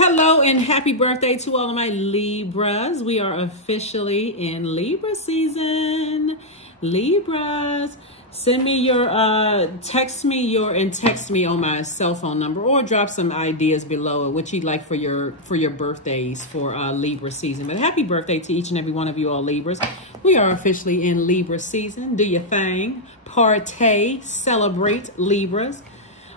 Hello and happy birthday to all of my Libras. We are officially in Libra season. Libras, send me your, text me on my cell phone number, or drop some ideas below what you'd like for your birthdays for Libra season. But happy birthday to each and every one of you all Libras. We are officially in Libra season. Do your thing, partay, celebrate Libras.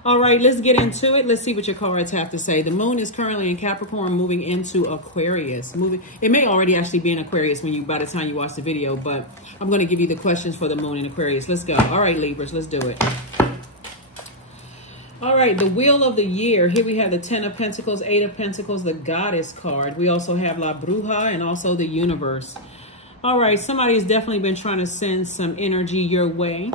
All right, let's get into it. Let's see what your cards have to say. The moon is currently in Capricorn, moving into Aquarius. It may already actually be in Aquarius by the time you watch the video, but I'm going to give you the questions for the moon in Aquarius. Let's go. All right, Libras, let's do it. All right, the wheel of the year. Here we have the 10 of Pentacles, 8 of Pentacles, the Goddess card. We also have La Bruja and also the Universe. All right, somebody's definitely been trying to send some energy your way.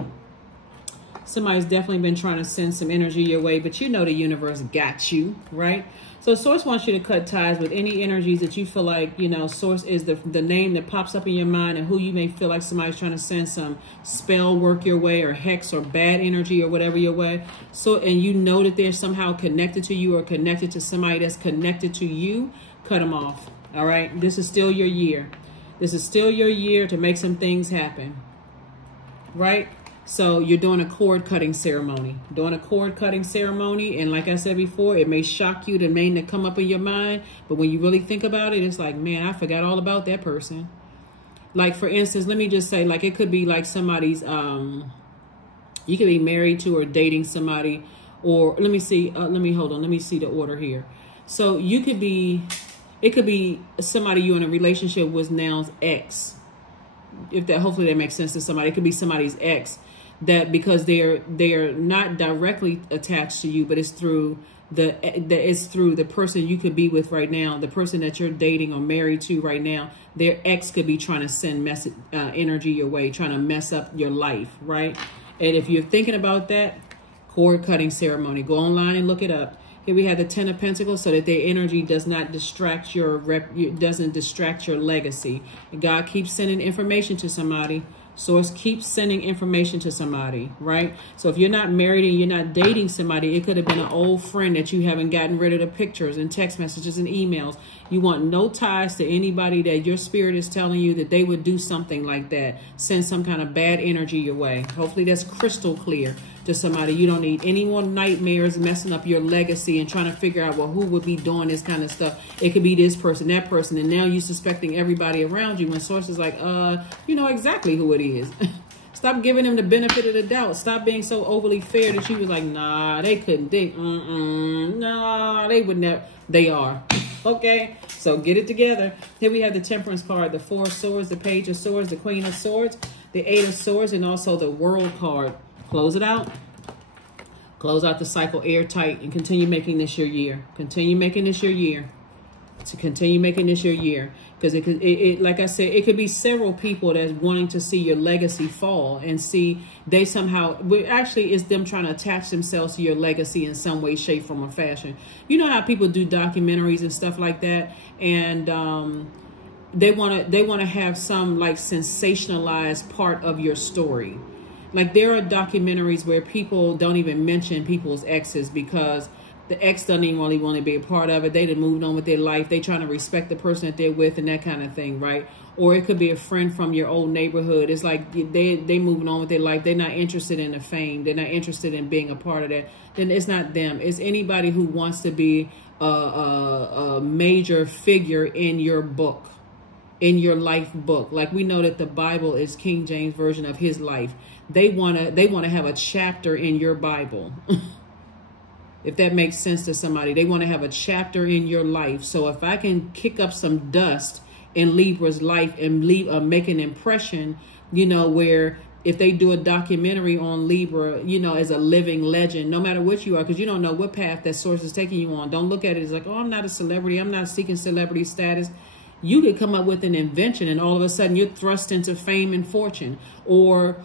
Somebody's definitely been trying to send some energy your way, but you know the universe got you, right? So Source wants you to cut ties with any energies that you feel like, you know, Source is the name that pops up in your mind, and who you may feel like somebody's trying to send some spell work your way, or hex or bad energy or whatever your way. So, and you know that they're somehow connected to you or connected to somebody that's connected to you, cut them off, all right? This is still your year. This is still your year to make some things happen, right? So you're doing a cord cutting ceremony, and like I said before, it may shock you, the name that come up in your mind, but when you really think about it, it's like, man, I forgot all about that person. Like, for instance, let me just say, like, it could be like somebody's, you could be married to or dating somebody, or let me see the order here. So you could be, it could be somebody you're in a relationship with now's ex. Hopefully that makes sense to somebody. It could be somebody's ex, that because they're not directly attached to you, but it's through the person you could be with right now, the person that you're dating or married to right now. Their ex could be trying to send energy your way, trying to mess up your life, right? And if you're thinking about that, cord cutting ceremony, go online and look it up. Here we have the 10 of Pentacles, so that their energy does not distract doesn't distract your legacy. God keeps sending information to somebody. Source keeps sending information to somebody, right? So if you're not married and you're not dating somebody, it could have been an old friend that you haven't gotten rid of the pictures and text messages and emails. You want no ties to anybody that your spirit is telling you that they would do something like that, send some kind of bad energy your way. Hopefully that's crystal clear to somebody. You don't need any more nightmares messing up your legacy and trying to figure out, well, who would be doing this kind of stuff. It could be this person, that person, and now you're suspecting everybody around you when Source is like, you know exactly who it is. Stop giving them the benefit of the doubt. Stop being so overly fair that you was like, nah, they couldn't. Nah, they would never. They are. Okay, so get it together. Here we have the Temperance card, the 4 of Swords, the Page of Swords, the Queen of Swords, the 8 of Swords, and also the World card. Close it out. Close out the cycle airtight and continue making this your year. Continue making this your year. Continue making this your year. Because like I said, it could be several people that's wanting to see your legacy fall and see they somehow, actually it's them trying to attach themselves to your legacy in some way, shape, form, or fashion. You know how people do documentaries and stuff like that, and they want to have some like sensationalized part of your story. Like, there are documentaries where people don't even mention people's exes because the ex doesn't even really want to be a part of it. They done moved on with their life. They trying to respect the person that they're with and that kind of thing, right? Or it could be a friend from your old neighborhood. It's like they moving on with their life. They're not interested in the fame. They're not interested in being a part of that. Then it's not them. It's anybody who wants to be a major figure in your book, in your life book. Like, we know that the Bible is King James version of his life. They want to have a chapter in your Bible. If that makes sense to somebody, they want to have a chapter in your life. So if I can kick up some dust in Libra's life and make an impression, you know, where if they do a documentary on Libra, you know, as a living legend, no matter what you are, because you don't know what path that Source is taking you on. Don't look at it as like, oh, I'm not a celebrity. I'm not seeking celebrity status. You could come up with an invention and all of a sudden you're thrust into fame and fortune. Or,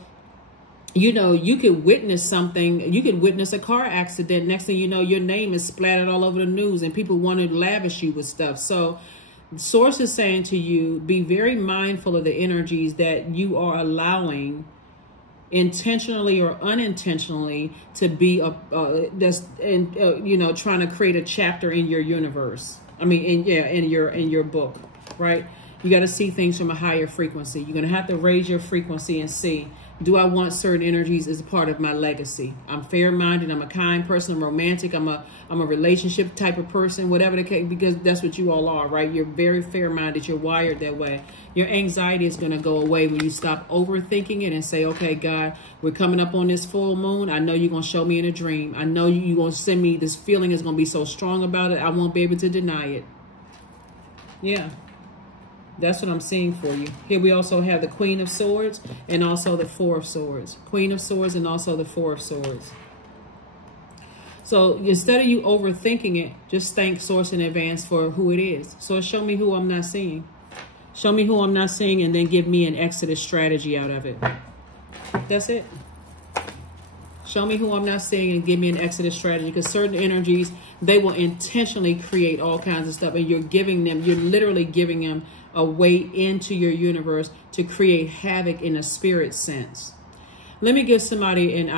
you know, you could witness something. You could witness a car accident. Next thing you know, your name is splattered all over the news and people want to lavish you with stuff. So Source is saying to you, be very mindful of the energies that you are allowing, intentionally or unintentionally, to be you know, trying to create a chapter in your universe. I mean, in your book, right? You got to see things from a higher frequency. You're going to have to raise your frequency and see, do I want certain energies as a part of my legacy? I'm fair-minded. I'm a kind person. I'm romantic. I'm a relationship type of person, whatever the case, because that's what you all are, right? You're very fair-minded. You're wired that way. Your anxiety is going to go away when you stop overthinking it and say, okay, God, we're coming up on this full moon. I know you're going to show me in a dream. I know you're going to send me this feeling is going to be so strong about it. I won't be able to deny it. Yeah. That's what I'm seeing for you. Here we also have the Queen of Swords and also the Four of Swords. Queen of Swords and also the Four of Swords. So instead of you overthinking it, just thank Source in advance for who it is. So show me who I'm not seeing. Show me who I'm not seeing and then give me an exodus strategy out of it. That's it. Show me who I'm not seeing and give me an exodus strategy, because certain energies, they will intentionally create all kinds of stuff, and you're literally giving them a way into your universe to create havoc in a spirit sense. Let me give somebody an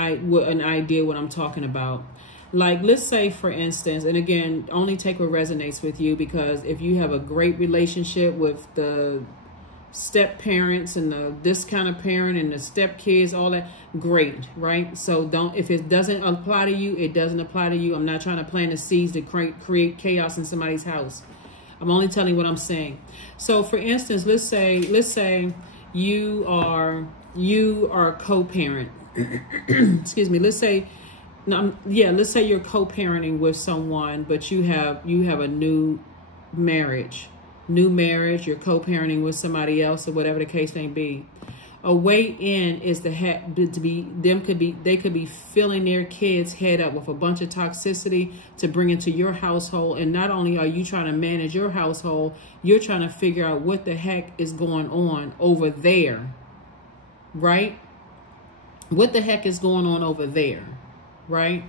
idea what I'm talking about. Like, let's say, for instance, and again, only take what resonates with you, because if you have a great relationship with the step parents and this kind of parent and the step kids, all that, great, right? So if it doesn't apply to you, it doesn't apply to you. I'm not trying to plant the seeds to create chaos in somebody's house. I'm only telling you what I'm saying. So for instance, let's say you are a co-parent. Excuse me. Let's say you're co-parenting with someone, but you have a new marriage, you're co-parenting with somebody else, or whatever the case may be. A way in is they could be filling their kids' head up with a bunch of toxicity to bring into your household. And not only are you trying to manage your household, you're trying to figure out what the heck is going on over there, right? What the heck is going on over there, right?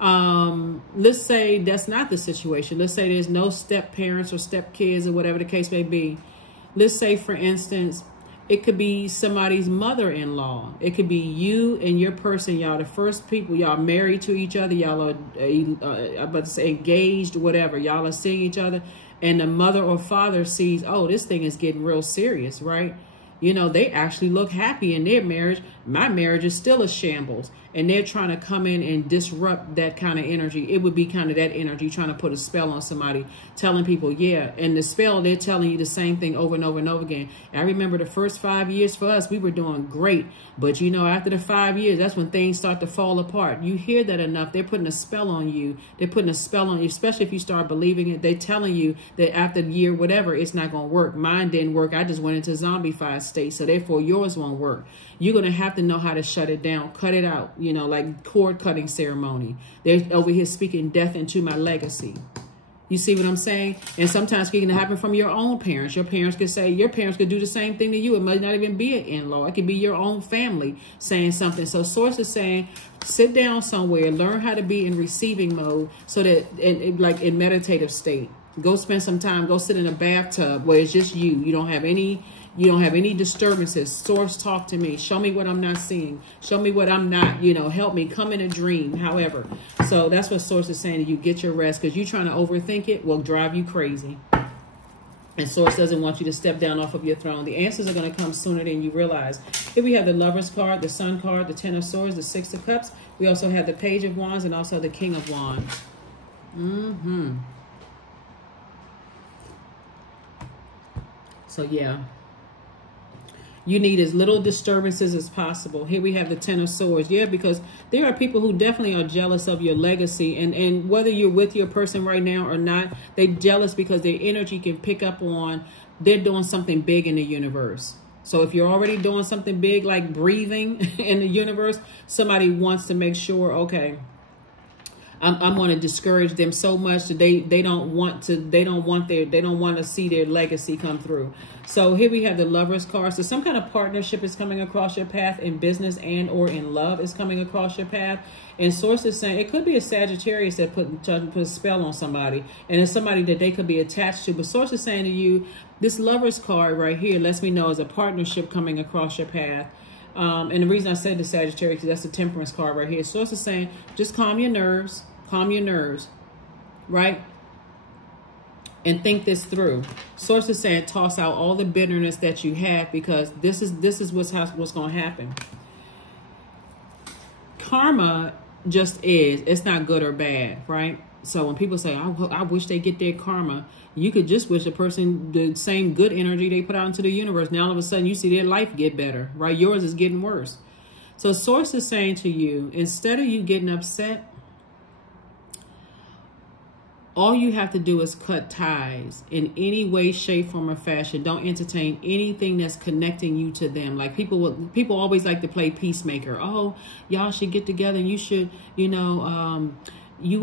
Let's say that's not the situation. Let's say there's no step parents or step kids or whatever the case may be. Let's say, for instance, it could be somebody's mother-in-law. It could be you and your person. Y'all the first people. Y'all married to each other. Y'all are I'm about to say engaged, whatever. Y'all are seeing each other. And the mother or father sees, oh, this thing is getting real serious, right? You know, they actually look happy in their marriage. My marriage is still a shambles. And they're trying to come in and disrupt that kind of energy. It would be kind of that energy, trying to put a spell on somebody, telling people, yeah. And the spell, they're telling you the same thing over and over and over again. I remember the first 5 years for us, we were doing great. But, you know, after the 5 years, that's when things start to fall apart. You hear that enough. They're putting a spell on you. They're putting a spell on you, especially if you start believing it. They're telling you that after the year, whatever, it's not going to work. Mine didn't work. I just went into zombified state. So therefore, yours won't work. You're going to have to know how to shut it down, cut it out, you know, like cord cutting ceremony. They're over here speaking death into my legacy. You see what I'm saying? And sometimes it can happen from your own parents. Your parents could say, your parents could do the same thing to you. It might not even be an in-law. It could be your own family saying something. So Source is saying, sit down somewhere, learn how to be in receiving mode, so that like in meditative state. Go spend some time, go sit in a bathtub where it's just you. You don't have any disturbances. Source, talk to me. Show me what I'm not seeing. Show me what I'm not, you know, help me. Come in a dream, however. So that's what Source is saying to you. Get your rest, because you trying to overthink it will drive you crazy. And Source doesn't want you to step down off of your throne. The answers are going to come sooner than you realize. Here we have the Lover's card, the Sun card, the Ten of Swords, the Six of Cups. We also have the Page of Wands and also the King of Wands. So, yeah. You need as little disturbances as possible. Here we have the Ten of Swords. Yeah, because there are people who definitely are jealous of your legacy. And whether you're with your person right now or not, they're jealous because their energy can pick up on they're doing something big in the universe. So if you're already doing something big like breathing in the universe, somebody wants to make sure, okay, I'm going to discourage them so much that they don't want to see their legacy come through. So here we have the Lover's card. So some kind of partnership is coming across your path in business and or in love is coming across your path. And Source is saying it could be a Sagittarius that put a spell on somebody, and it's somebody that they could be attached to. But Source is saying to you, this Lover's card right here lets me know is a partnership coming across your path. And the reason I say the Sagittarius, because that's the Temperance card right here. Source is saying just calm your nerves. Calm your nerves, right? and think this through. Source is saying toss out all the bitterness that you have, because this is what's going to happen. Karma just is. It's not good or bad, right? So when people say, I wish they get their karma, you could just wish a person the same good energy they put out into the universe. Now all of a sudden you see their life get better, right? Yours is getting worse. So Source is saying to you, instead of you getting upset, all you have to do is cut ties in any way, shape, form, or fashion. Don't entertain anything that's connecting you to them. Like people always like to play peacemaker. Oh, y'all should get together and you should, you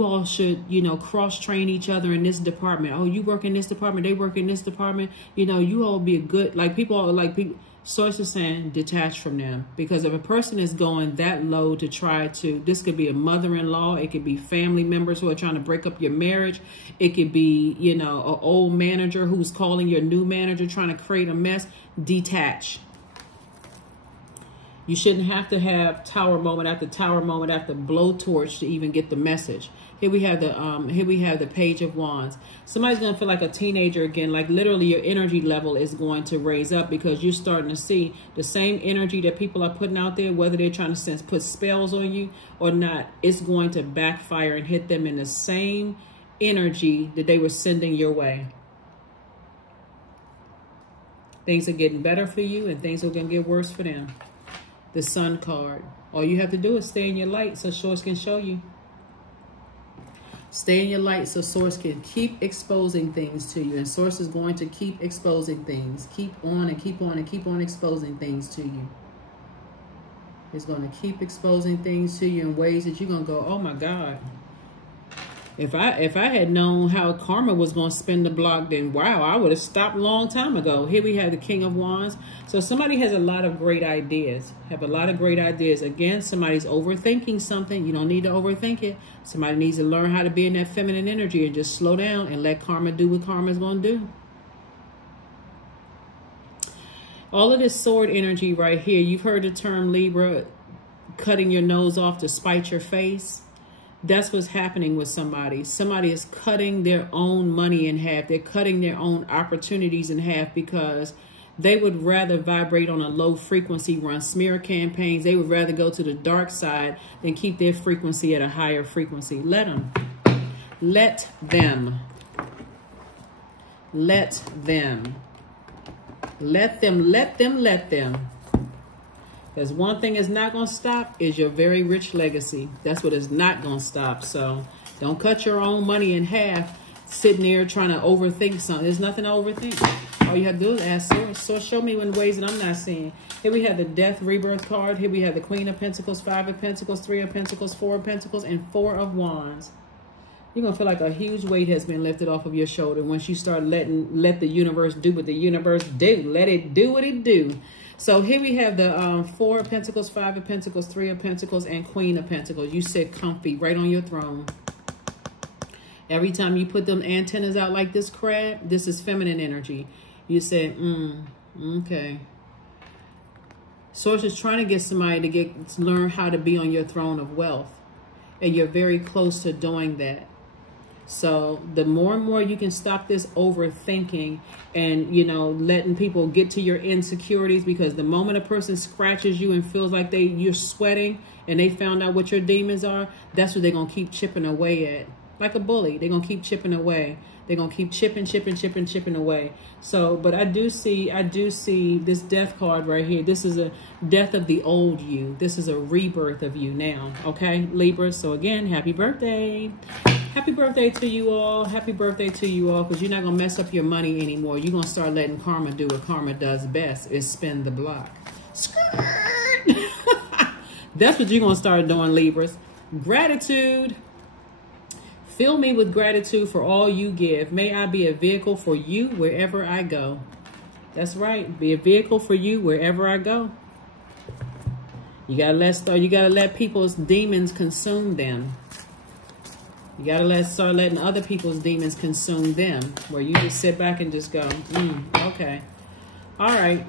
all should, cross-train each other in this department. Oh, you work in this department, they work in this department. You all be a good, like people are like people. Source is saying detach from them, because if a person is going that low to try to, this could be a mother-in-law, it could be family members who are trying to break up your marriage, it could be, an old manager who's calling your new manager trying to create a mess. Detach. You shouldn't have to have tower moment after blowtorch to even get the message. Here we have the Page of Wands. Somebody's gonna feel like a teenager again. Like literally, your energy level is going to raise up, because you're starting to see the same energy that people are putting out there, whether they're trying to put spells on you or not. It's going to backfire and hit them in the same energy that they were sending your way. Things are getting better for you, and things are gonna get worse for them. The Sun card. All you have to do is stay in your light so Source can show you. Stay in your light so Source can keep exposing things to you. And Source is going to keep exposing things. Keep on and keep on and keep on exposing things to you. It's going to keep exposing things to you in ways that you're going to go, oh my God. If I had known how karma was going to spin the block, then wow, I would have stopped a long time ago. Here we have the King of Wands. So somebody has a lot of great ideas. Again, somebody's overthinking something. You don't need to overthink it. Somebody needs to learn how to be in that feminine energy and just slow down and let karma do what karma's going to do. All of this sword energy right here, you've heard the term Libra, cutting your nose off to spite your face. That's what's happening with somebody. Somebody is cutting their own money in half. They're cutting their own opportunities in half, because they would rather vibrate on a low frequency, run smear campaigns. They would rather go to the dark side than keep their frequency at a higher frequency. Let them. Let them. Let them. Let them, let them, let them. Because one thing is not going to stop is your very rich legacy. That's what is not going to stop. So don't cut your own money in half sitting there trying to overthink something. There's nothing to overthink. All you have to do is ask Source. Source, show me in ways that I'm not seeing. Here we have the Death Rebirth card. Here we have the Queen of Pentacles, 5 of Pentacles, 3 of Pentacles, 4 of Pentacles, and 4 of Wands. You're going to feel like a huge weight has been lifted off of your shoulder once you start let the universe do what the universe do. Let it do what it do. So here we have the 4 of Pentacles, 5 of Pentacles, 3 of Pentacles, and Queen of Pentacles. You sit comfy right on your throne. Every time you put them antennas out like this crab, this is feminine energy. You say, okay. Source is trying to get somebody to learn how to be on your throne of wealth. And you're very close to doing that. So the more and more you can stop this overthinking and, letting people get to your insecurities, because the moment a person scratches you and feels like you're sweating and they found out what your demons are, that's what they're going to keep chipping away at. Like a bully, they're going to keep chipping away. They're going to keep chipping away. So, but I do see this Death card right here. This is a death of the old you. This is a rebirth of you now. Okay, Libra. So again, happy birthday. Happy birthday to you all. Happy birthday to you all, because you're not going to mess up your money anymore. You're going to start letting karma do what karma does best, is spin the block. That's what you're going to start doing, Libras. Gratitude. Fill me with gratitude for all you give. May I be a vehicle for you wherever I go. That's right. Be a vehicle for you wherever I go. You gotta let people's demons consume them. You gotta start letting other people's demons consume them, where you just sit back and just go, okay. All right.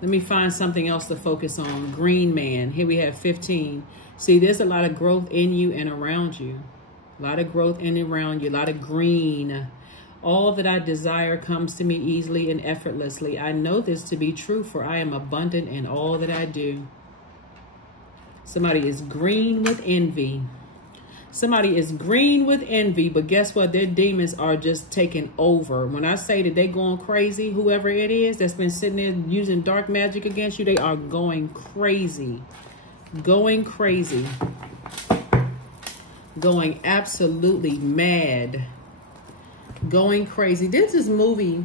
Let me find something else to focus on. Green man. Here we have 15. See, there's a lot of growth in you and around you. A lot of growth in and around you. A lot of green. All that I desire comes to me easily and effortlessly. I know this to be true, for I am abundant in all that I do. Somebody is green with envy. Somebody is green with envy, but guess what? Their demons are just taking over. When I say that they going crazy, whoever it is that's been sitting there using dark magic against you, they are going crazy. Going crazy. Going absolutely mad. Going crazy. There's this movie.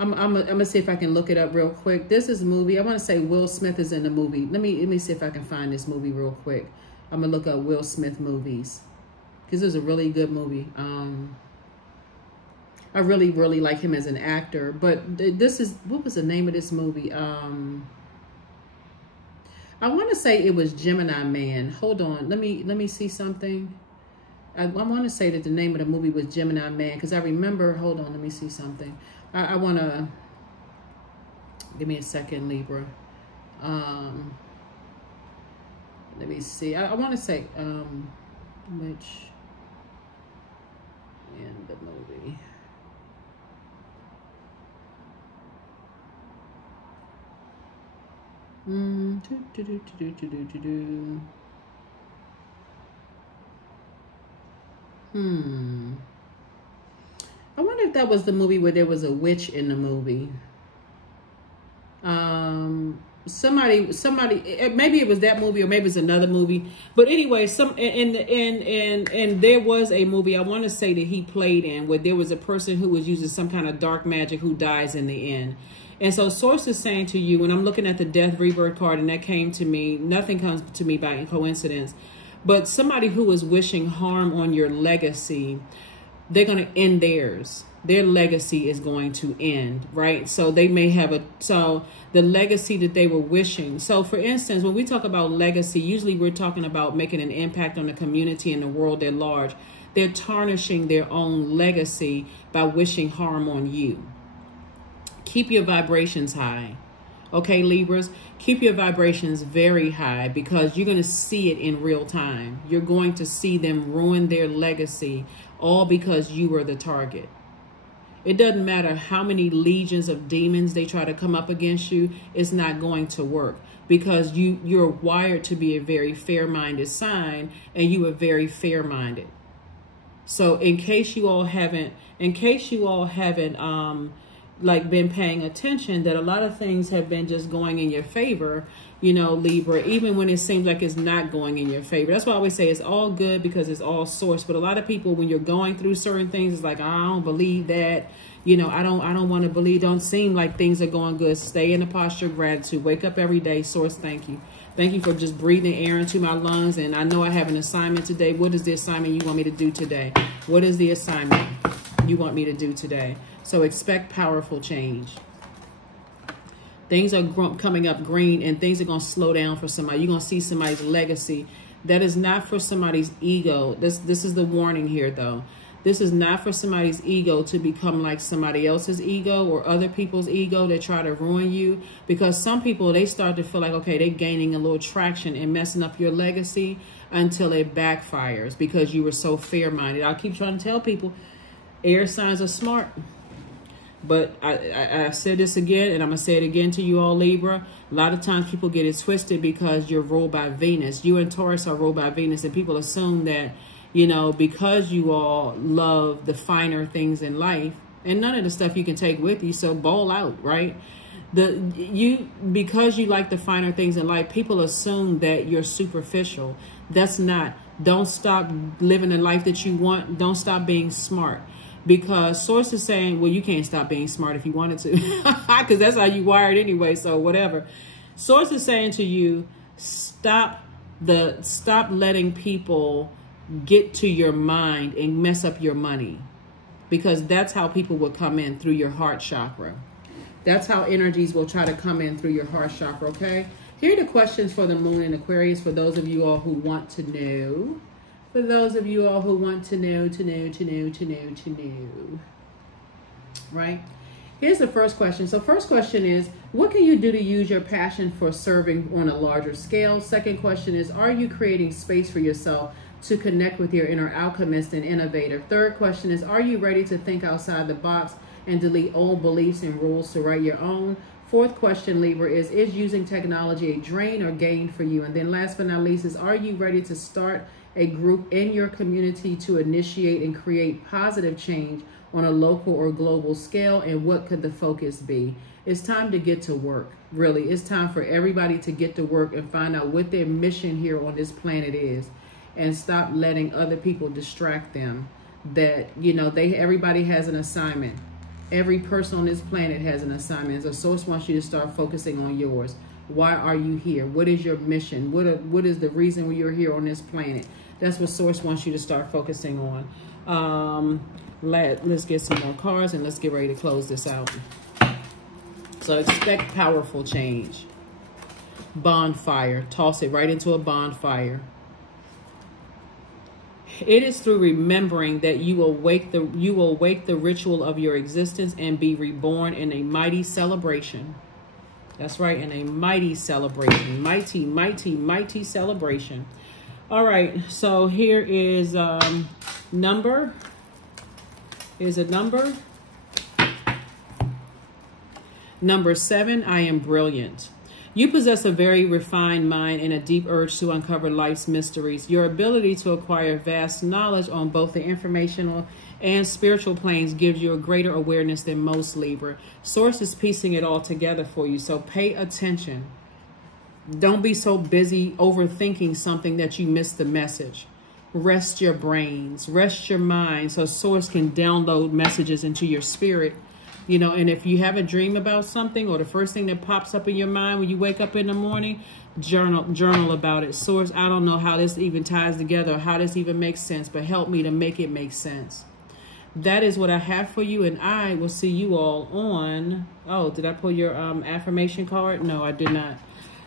I'm gonna see if I can look it up real quick. This is a movie. I want to say Will Smith is in the movie. Let me see if I can find this movie real quick. I'm gonna look up Will Smith movies because it's a really good movie. I really like him as an actor. But this is, what was the name of this movie? I want to say it was Gemini Man. Hold on. Let me see something. I want to say that the name of the movie was Gemini Man because I remember. Hold on. Let me see something. I want to, give me a second, Libra. Let me see. I want to say, which in the movie. I wonder if that was the movie where there was a witch in the movie. Somebody, maybe it was that movie or maybe it's another movie. But anyway, and there was a movie I want to say that he played in where there was a person who was using some kind of dark magic who dies in the end. And so Source is saying to you, when I'm looking at the Death Rebirth card and that came to me, nothing comes to me by coincidence, but somebody who is wishing harm on your legacy, they're going to end theirs. Their legacy is going to end, right? So they may have so the legacy that they were wishing. So for instance, when we talk about legacy, usually we're talking about making an impact on the community and the world at large. They're tarnishing their own legacy by wishing harm on you. Keep your vibrations high. Okay, Libras, keep your vibrations very high because you're going to see it in real time. You're going to see them ruin their legacy, all because you were the target. It doesn't matter how many legions of demons they try to come up against you. It's not going to work because you're wired to be a very fair-minded sign and you are very fair-minded. So in case you all haven't, like been paying attention, that a lot of things have been just going in your favor, you know, Libra, even when it seems like it's not going in your favor. That's why I always say it's all good because it's all source. But a lot of people, when you're going through certain things, it's like, I don't believe that, you know, I don't want to believe, don't seem like things are going good. Stay in the posture of gratitude. Wake up every day. Source, thank you. Thank you for just breathing air into my lungs. And I know I have an assignment today. What is the assignment you want me to do today? What is the assignment you want me to do today? So expect powerful change. Things are coming up green and things are going to slow down for somebody. You're going to see somebody's legacy. That is not for somebody's ego. This is the warning here, though. This is not for somebody's ego to become like somebody else's ego or other people's ego that try to ruin you. Because some people, they start to feel like, okay, they're gaining a little traction and messing up your legacy until it backfires because you were so fair-minded. I'll keep trying to tell people, air signs are smart. But I said this again, and I'm going to say it again to you all, Libra. A lot of times people get it twisted because you're ruled by Venus. You and Taurus are ruled by Venus, and people assume that, you know, because you all love the finer things in life, and none of the stuff you can take with you, so ball out, right? Because you like the finer things in life, people assume that you're superficial. That's not. Don't stop living the life that you want. Don't stop being smart. Because Source is saying, well, you can't stop being smart if you wanted to. Because that's how you wired anyway, so whatever. Source is saying to you, stop letting people get to your mind and mess up your money. Because that's how people will come in, through your heart chakra. That's how energies will try to come in through your heart chakra, okay? Here are the questions for the moon in Aquarius for those of you all who want to know. For those of you all who want to know. Right? Here's the first question. So first question is, what can you do to use your passion for serving on a larger scale? Second question is, are you creating space for yourself to connect with your inner alchemist and innovator. Third question is, are you ready to think outside the box and delete old beliefs and rules to write your own? Fourth question, Libra, is using technology a drain or gain for you? And then last but not least is, are you ready to start a group in your community to initiate and create positive change on a local or global scale? And what could the focus be? It's time to get to work. Really, it's time for everybody to get to work and find out what their mission here on this planet is, and stop letting other people distract them. That, you know, everybody has an assignment. Every person on this planet has an assignment. So Source wants you to start focusing on yours. Why are you here? What is your mission? What is the reason you're here on this planet? That's what Source wants you to start focusing on. Let's get some more cards and let's get ready to close this out. So expect powerful change. Bonfire. Toss it right into a bonfire. It is through remembering that you will wake the ritual of your existence and be reborn in a mighty celebration. That's right, in a mighty celebration. Mighty, mighty, mighty celebration. All right, so here is number. Here's a number. Number 7, I am brilliant. You possess a very refined mind and a deep urge to uncover life's mysteries. Your ability to acquire vast knowledge on both the informational and spiritual planes gives you a greater awareness than most, Libra. Source is piecing it all together for you, so pay attention. Don't be so busy overthinking something that you miss the message. Rest your brains, rest your mind, so Source can download messages into your spirit. You know, and if you have a dream about something, or the first thing that pops up in your mind when you wake up in the morning, journal about it. Source, I don't know how this even ties together, or how this even makes sense, but help me to make it make sense. That is what I have for you, and I will see you all on... Oh, did I pull your affirmation card? No, I did not.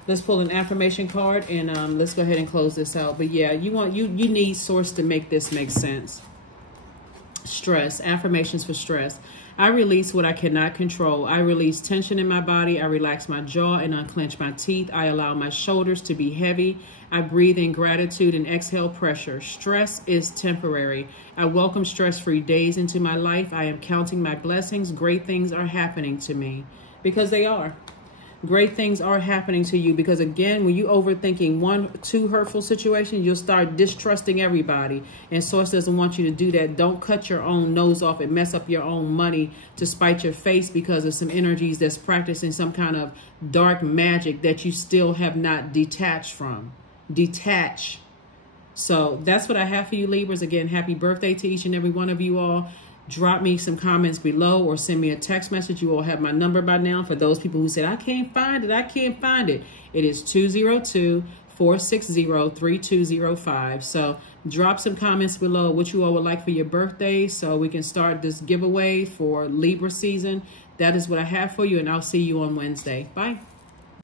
Let's pull an affirmation card, and let's go ahead and close this out. But yeah, you need Source to make this make sense. Stress. Affirmations for stress. I release what I cannot control. I release tension in my body. I relax my jaw and unclench my teeth. I allow my shoulders to be heavy. I breathe in gratitude and exhale pressure. Stress is temporary. I welcome stress-free days into my life. I am counting my blessings. Great things are happening to me, because they are. Great things are happening to you, because again, when you overthinking 1-2 hurtful situations, you'll start distrusting everybody. And Source doesn't want you to do that. Don't cut your own nose off and mess up your own money to spite your face because of some energies that's practicing some kind of dark magic that you still have not detached from. Detach. So that's what I have for you, Libras. Again, happy birthday to each and every one of you all. Drop me some comments below or send me a text message. You all have my number by now. For those people who said, I can't find it, it is 202-460-3205. So drop some comments below what you all would like for your birthday so we can start this giveaway for Libra season. That is what I have for you, and I'll see you on Wednesday. Bye.